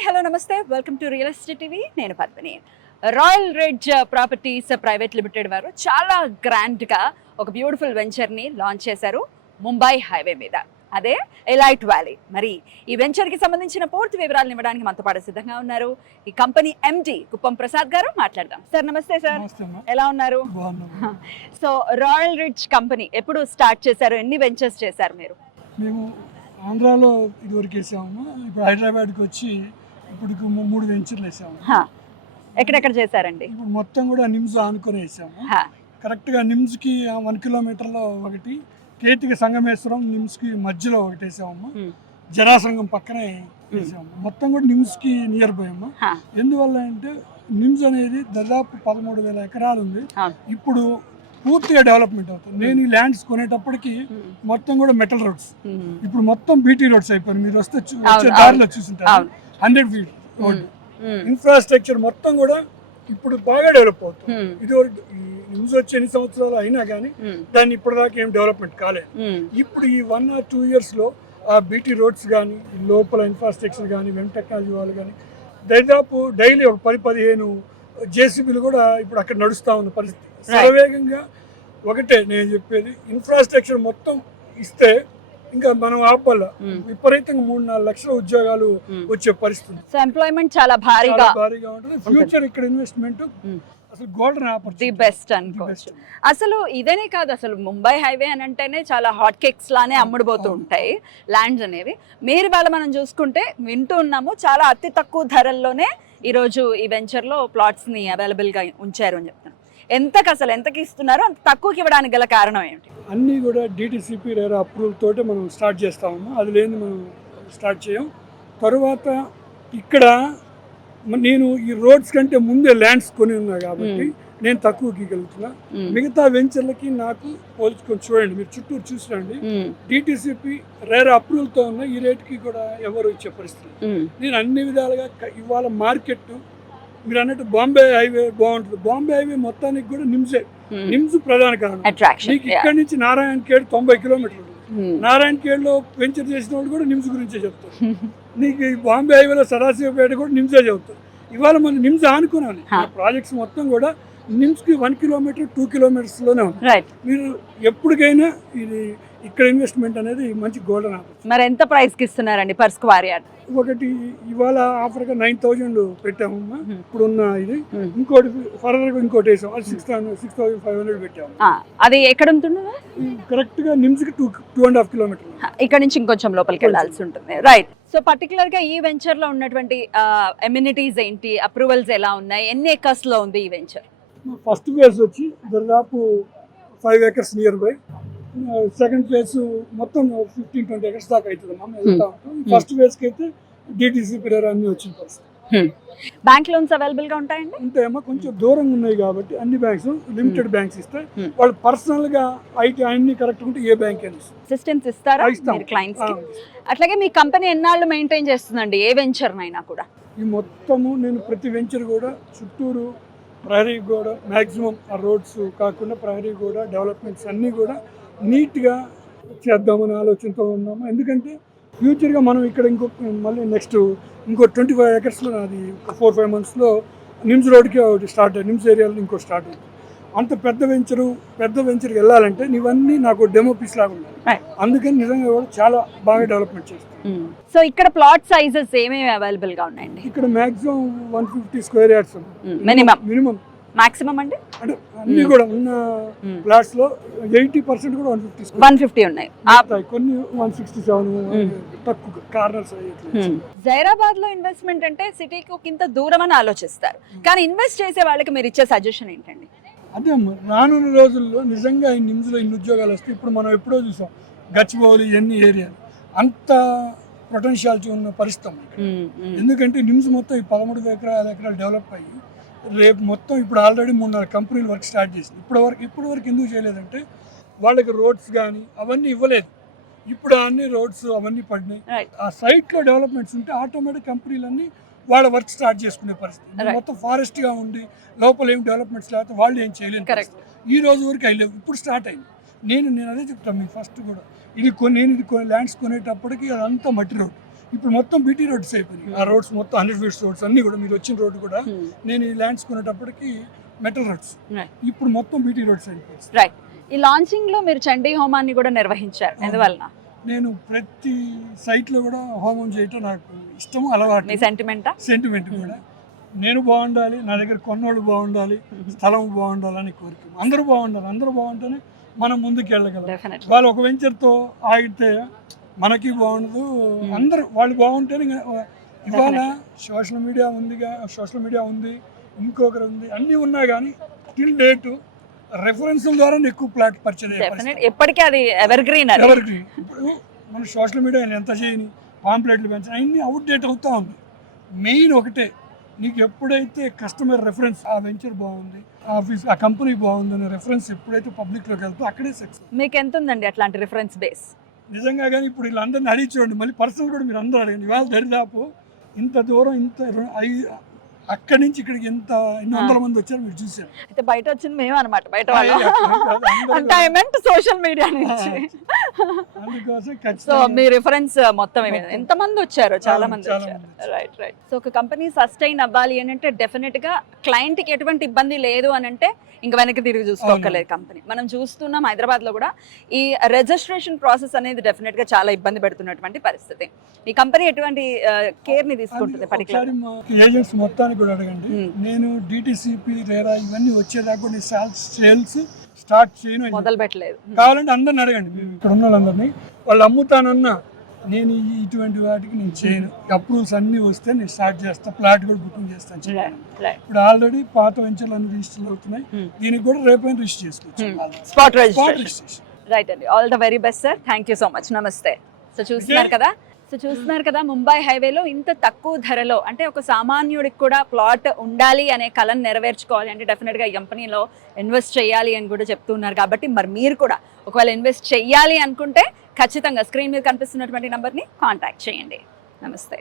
Hi hello నమస్తే welcome to real estate TV. నేను Padmini. Royal ridge properties private limited వారు చాలా గ్రాండ్గా ఒక బ్యూటిఫుల్ వెంచర్ని లాంచ్ చేశారు ముంబై హైవే మీద, అదే ఎలైట్ వ్యాలీ. మరి ఈ వెంచర్కి సంబంధించిన పూర్తి వివరాలు ఇవ్వడానికి మనతో పాటు సిద్ధంగా ఉన్నారు ఈ కంపెనీ ఎండి కుప్పం ప్రసాద్ గారు. మాట్లాడదాం. సార్ నమస్తే సార్, ఎలా ఉన్నారు? సో రాయల్ రిడ్జ్ కంపెనీ ఎప్పుడు స్టార్ట్ చేశారు, ఎన్ని వెంచర్స్ చేశారు మీరు? మేము ఆంధ్రాలో ఇదివరకు వేసాము, ఇప్పుడు హైదరాబాద్కి వచ్చి ఇప్పుడు 3 వెంచర్లు వేసాము. ఎక్కడెక్కడ చేశారండి? ఇప్పుడు మొత్తం కూడా నిమ్స్ ఆనుకొని వేసాము. కరెక్ట్గా నిమ్స్కి 1 కిలోమీటర్లో ఒకటి, కేతికి సంగమేశ్వరం నిమ్స్కి మధ్యలో ఒకటి వేసామమ్మా. జరాసంగం పక్కనే వేసాము. మొత్తం కూడా నిమ్స్కి నియర్ బై అమ్మా. ఎందువల్ల అంటే నిమ్స్ అనేది దాదాపు 13,000 ఎకరాలు ఉంది. ఇప్పుడు పూర్తిగా డెవలప్మెంట్ అవుతుంది. నేను ఈ ల్యాండ్స్ కొనేటప్పటికి మొత్తం కూడా మెటల్ రోడ్స్, ఇప్పుడు మొత్తం బీటీ రోడ్స్ అయిపోయింది. మీరు వస్తే దారిలో చూసింటారు 100 ఫీట్ రోడ్. ఇన్ఫ్రాస్ట్రక్చర్ మొత్తం కూడా ఇప్పుడు బాగా డెవలప్ అవుతుంది. ఇది న్యూస్ వచ్చి ఎన్ని సంవత్సరాలు అయినా కానీ దాన్ని ఇప్పటిదాకా ఏం డెవలప్మెంట్ కాలేదు. ఇప్పుడు ఈ 1 or 2 years లో ఆ బీటీ రోడ్స్ కానీ, లోపల ఇన్ఫ్రాస్ట్రక్చర్ కానీ, వెమ్ టెక్నాలజీ వాళ్ళు కానీ దాదాపు డైలీ ఒక 10-15 జేసీబీలు కూడా ఇప్పుడు అక్కడ నడుస్తూ ఉన్న పరిస్థితి. శరవేగంగా ఒకటే నేను చెప్పేది, ఇన్ఫ్రాస్ట్రక్చర్ మొత్తం ఇస్తే ఇంకా మనం ఆపల్ల విపరీతంగా 3-4 లక్షల ఉద్యోగాలు వచ్చే పరిస్థితి. సో ఎంప్లాయ్మెంట్ చాలా భారీగా ఉంటుంది. ఫ్యూచర్ ఇక్కడ ఇన్వెస్ట్మెంట్ అసలు గోల్డెన్ ఆపర్చునిటీ, ది బెస్ట్ అనుకోవచ్చు. అసలు ఇదేనే కాదు, అసలు ముంబై హైవే అని అంటేనే చాలా హాట్ కేక్స్ లానే అమ్ముడుపోతూ ఉంటాయి ల్యాండ్స్ అనేవి. మీరు వాళ్ళ మనం చూసుకుంటే వింటూ ఉన్నాము, చాలా అతి తక్కువ ధరల్లోనే ఈరోజు ఈ వెంచర్లో ప్లాట్స్ని అవైలబుల్గా ఉంచారు అని చెప్తాను. ఎంతకి ఇస్తున్నారో అంత తక్కువకి ఇవ్వడానికి గల కారణం ఏమిటి? అన్నీ కూడా డిటిసిపి రేరా అప్రూవల్ తోటే మనం స్టార్ట్ చేస్తాము. అది లేని మనం స్టార్ట్ చేయం. తర్వాత ఇక్కడ నేను ఈ రోడ్స్ కంటే ముందే ల్యాండ్స్ కొని ఉన్నా కాబట్టి నేను తక్కువకి గెలుతున్నా. మిగతా వెంచర్లకి నాకు పోల్చుకొని చూడండి, మీరు చుట్టూరు చూసిరండి, డిటిసిపి రేరా అప్రూవల్తో ఉన్న ఈ రేటుకి కూడా ఎవరు ఇచ్చే పరిస్థితి. నేను అన్ని విధాలుగా ఇవాళ మార్కెట్ మీరు అన్నట్టు బాంబే హైవే బాగుంటుంది. బాంబే హైవే మొత్తానికి కూడా నిమ్స్ ప్రధాన కారణం. నీకు ఇక్కడ నుంచి నారాయణ ఖేడ్ 90 కిలోమీటర్లు. నారాయణ ఖేడ్ లో వెంచర్ చేసిన వాళ్ళు కూడా నిమ్స్ గురించే చెప్తారు. నీకు ఈ బాంబే హైవేలో సదాశివపేట కూడా నిమ్సే చెప్తారు. ఇవాళ మనం నిమ్స్ ఆనుకున్నాను. ప్రాజెక్ట్స్ మొత్తం కూడా నిమ్స్ కి 1 kilometer 2 kilometers లోనే ఉంది. మీరు ఎప్పటికైనా ఇది ఇక్కడ ఇన్వెస్ట్మెంట్ అనేది మంచి గోల్డెన్ ఆపర్చునిటీ. మరి ఎంత ప్రైస్ కి ఇస్తున్నారండి పర్ స్క్వేర్ యార్డ్? ఒకటి ఇవాళ ఆఫర్గా 9,000 పెట్టామమ్మా. ఇప్పుడున్న ఇది ఇంకోటి ఫర్దర్ గా ఇంకోటి వేసాం, అది 6,500 పెట్టాము. అది ఎక్కడ ఉంటుంది? కరెక్ట్ గా నిమ్స్ కి 2.5 kilometers. ఇక్కడ నుంచి ఇంకొంచెం లోపలికి వెళ్ళాల్సి ఉంటుంది. రైట్. సో పర్టికులర్ గా ఈ వెంచర్ లో ఉన్నటువంటి ఎమ్యూనిటీస్ ఏంటి, అప్రూవల్స్ ఎలా ఉన్నాయి, ఎన్ని ఎకర్స్ లో ఉంది ఈ వెంచర్? ఫస్ట్ ఫేజ్ వచ్చి దాదాపు 5 acres near by. Second phase మొత్తం 15-20 acres దాకా అవుతుంది అమ్మా. వెళ్తా ఉంటాం. ఫస్ట్ ఫేజ్ కి అయితే డిటిసిపి రేరా అన్ని వచ్చిన పరిస్థితి. బ్యాంక్ లోన్స్ అవైలబుల్ గా ఉంటాయండి? ఉంటాయమ్మా, కొంచెం దూరంగా ఉన్నాయి కాబట్టి అన్ని బ్యాంక్స్ లిమిటెడ్ బ్యాంక్స్ ఇస్తాయి. వాళ్ళు పర్సనల్ గా అయితే అన్ని కరెక్ట్ ఉంటే ఏ బ్యాంక్ అయినా అసిస్టెన్స్ ఇస్తారా క్లయింట్స్ కి? అట్లాగే మీ కంపెనీ ఎన్నాళ్ళు మెయింటైన్ చేస్తుందండి ఏ వెంచర్ అయినా కూడా? ఈ మొత్తము నేను ప్రతి వెంచర్ కూడా చుట్టూరు ప్రహరీ కూడా మ్యాక్సిమం ఆ రోడ్స్ కాకుండా ప్రహరీ కూడా డెవలప్మెంట్స్ అన్నీ కూడా నీట్గా చేద్దామని ఆలోచనతో ఉన్నాము. ఎందుకంటే ఫ్యూచర్గా మనం ఇక్కడ మళ్ళీ నెక్స్ట్ ఇంకో 25 acres అది 4-5 months నిమ్స్ రోడ్కి ఒకటి స్టార్ట్ అయ్యి నిమ్స్ ఏరియాలో ఇంకో స్టార్ట్ అయింది. అంత పెద్ద వెంచర్కి వెళ్ళాలంటే నీవన్నీ నాకు డెమో పీస్ లాగా ఉన్నాయి. అందుకని నిజంగా కూడా చాలా బాగా డెవలప్మెంట్ చేస్తాం. సో ఇక్కడ ప్లాట్ సైజెస్ ఏమేమి అవైలబుల్ గా ఉన్నాయండి? ఇక్కడ maximum 150 square yards minimum. Maximum అంటే అన్ని కూడా ఉన్న ఫ్లాట్స్ లో 80% కూడా 150 ఉన్నాయి. కొన్ని 167 తక్కువ కార్నర్స్. జైరాబాద్ లో ఇన్వెస్ట్మెంట్ అంటే సిటీకి ఇంత దూరం అని ఆలోచిస్తారు, కానీ ఇన్వెస్ట్ చేసే వాళ్ళకి మీరు ఇచ్చే సజెషన్ ఏంటండి? అదే అమ్మా, రానున్న రోజుల్లో నిజంగా ఈ నిమ్స్లో ఇన్ని ఉద్యోగాలు వస్తాయి. ఇప్పుడు మనం ఎప్పుడో చూసాం గచ్చిబౌలి ఎన్ని ఏరియాలు అంత పొటెన్షియాలిటీ ఉన్న పరిస్థితి. ఎందుకంటే నిమ్స్ మొత్తం ఈ 13,000 ఎకరాలు డెవలప్ అయ్యి రేపు మొత్తం ఇప్పుడు ఆల్రెడీ 3-4 కంపెనీలు వర్క్ స్టార్ట్ చేసింది. ఇప్పటి వరకు ఎందుకు చేయలేదంటే వాళ్ళకి రోడ్స్ కానీ అవన్నీ ఇవ్వలేదు. ఇప్పుడు అన్ని రోడ్స్ అవన్నీ పడినాయి. ఆ సైట్లో డెవలప్మెంట్స్ ఉంటే ఆటోమేటిక్ కంపెనీలన్నీ వాళ్ళ వర్క్ స్టార్ట్ చేసుకునే పరిస్థితి. మొత్తం ఫారెస్ట్గా ఉండి లోపల ఏం డెవలప్మెంట్స్ లేకపోతే వాళ్ళు ఏం చేయలేదు. ఈ రోజు వరకు అయ్యలేవు, ఇప్పుడు స్టార్ట్ అయింది. నేను అదే చెప్తాను మీకు ఫస్ట్ కూడా, నేను ల్యాండ్స్ కొనేటప్పటికి అదంతా మట్టి రోడ్. ఇప్పుడు మొత్తం బీటీ రోడ్స్ అయిపోయినాయి. ఆ రోడ్స్ మొత్తం 100 ఫీట్స్ రోడ్స్ అన్ని కూడా మీరు వచ్చిన రోడ్డు కూడా నేను ఈ ల్యాండ్స్ కొనేటప్పటికి మెటల్ రోడ్స్, ఇప్పుడు మొత్తం బీటీ రోడ్స్ అయిపోయింది. రైట్. ఈ లాంచింగ్ లో మీరు చండీ హోమాన్ని కూడా నిర్వహించారు, ఎందువలన? నేను ప్రతి సైట్ లో కూడా హోమం చేయటం నాకు ఇష్టం, అలవాటు, మీ సెంటిమెంట్ కూడా. నేను బాగుండాలి, నా దగ్గర కొన్నోళ్ళు బాగుండాలి, స్థలం బాగుండాలి అని కోరిక. అందరూ బాగుండాలి, అందరూ బాగుంటేనే మనం ముందుకు వెళ్ళగలం. వాళ్ళు ఒక వెంచర్తో ఆగితే మనకి బాగుండదు, అందరూ వాళ్ళు బాగుంటేనే. ఇవాళ సోషల్ మీడియా ఉంది, ఇంకొకరు ఉంది, అన్నీ ఉన్నా కానీ టిల్ డేటు రెఫరెన్స్ల ద్వారా ఎక్కువ ప్లాట్ పర్చేజ్ ఎప్పటికీ అది ఎవర్ గ్రీన్. ఇప్పుడు మన సోషల్ మీడియా ఎంత చేయని పాంప్లెట్లు పెంచిన అన్ని అవుట్ డేట్ అవుతా ఉంది. మెయిన్ ఒకటే, నీకు ఎప్పుడైతే కస్టమర్ రెఫరెన్స్, ఆ వెంచర్ బాగుంది, ఆ కంపెనీ బాగుంది అనే రెఫరెన్స్ ఎప్పుడైతే పబ్లిక్లోకి వెళ్తే అక్కడే సక్సెస్. మీకు ఎంత ఉందండి అట్లాంటి రిఫరెన్స్ బేస్? నిజంగా కానీ ఇప్పుడు వీళ్ళందరినీ అడిగి చూడండి, మళ్ళీ పర్సనల్ కూడా మీరు అందరూ అడగండి. ఇవాళ దరిదాపు ఇంత దూరం, అక్కడి నుంచి ఇక్కడికి ఎన్ని వందల మంది వచ్చారు మీరు చూసారు. అయితే బయట వచ్చింది మేము అనమాట, బయట వాళ్ళు సోషల్ మీడియా నుంచి. సో మీ రిఫరెన్స్ మొత్తం ఎంత మంది వచ్చారు? చాలా మంది వచ్చారు. రైట్. సో ఒక కంపెనీ సస్టైన్ అవ్వాలి అని అంటే డెఫినెట్ గా క్లయింట్ కి ఎటువంటి ఇబ్బంది లేదు అని అంటే ఇంకా వెనక్కి తిరిగి చూసుకోకలేదు కంపెనీ. మనం చూస్తున్నాం హైదరాబాద్ లో కూడా ఈ రిజిస్ట్రేషన్ ప్రాసెస్ అనేది డెఫినెట్ గా చాలా ఇబ్బంది పెడుతున్నటువంటి పరిస్థితి. ఈ కంపెనీ ఎటువంటి కేర్ ని తీసుకుంటుంది పర్టికులర్? ఏజెంట్స్ మొత్తానికి కూడా అడగండి. నేను డిటిసిపి రేరా ఇవన్నీ వచ్చేదాకా కూడా సేల్స్ స్టార్ట్ చేయను, మొదలు పెట్టలేదు. కావాలంటే అందరిని అడగండి, ఇక్కడ ఉన్న వాళ్ళందరినీ. వాళ్ళు అమ్ముతానన్నా నేను ఇటువంటి వాటికి నేను చేయను. అప్రూవల్స్ అన్ని వస్తే నేను స్టార్ట్ చేస్తాను, ప్లాట్ కూడా బుకింగ్ చేస్తాను. ఇప్పుడు ఆల్రెడీ పాత వెంచర్లు అన్ని రిజిస్టర్ అవుతున్నాయి, దీనికి కూడా రేపైనా రిజిస్టర్ చేసుకోవచ్చు, స్పాట్ రిజిస్ట్రేషన్. రైట్ అండి, all the very best sir, thank you so much, నమస్తే. సో చూస్తున్నారు కదా ముంబై హైవేలో ఇంత తక్కువ ధరలో, అంటే ఒక సామాన్యుడికి కూడా ప్లాట్ ఉండాలి అనే కళను నెరవేర్చుకోవాలి అంటే డెఫినెట్గా ఈ కంపెనీలో ఇన్వెస్ట్ చేయాలి అని కూడా చెప్తున్నారు. కాబట్టి మరి మీరు కూడా ఒకవేళ ఇన్వెస్ట్ చేయాలి అనుకుంటే ఖచ్చితంగా స్క్రీన్ మీద కనిపిస్తున్నటువంటి నెంబర్ని కాంటాక్ట్ చేయండి. నమస్తే.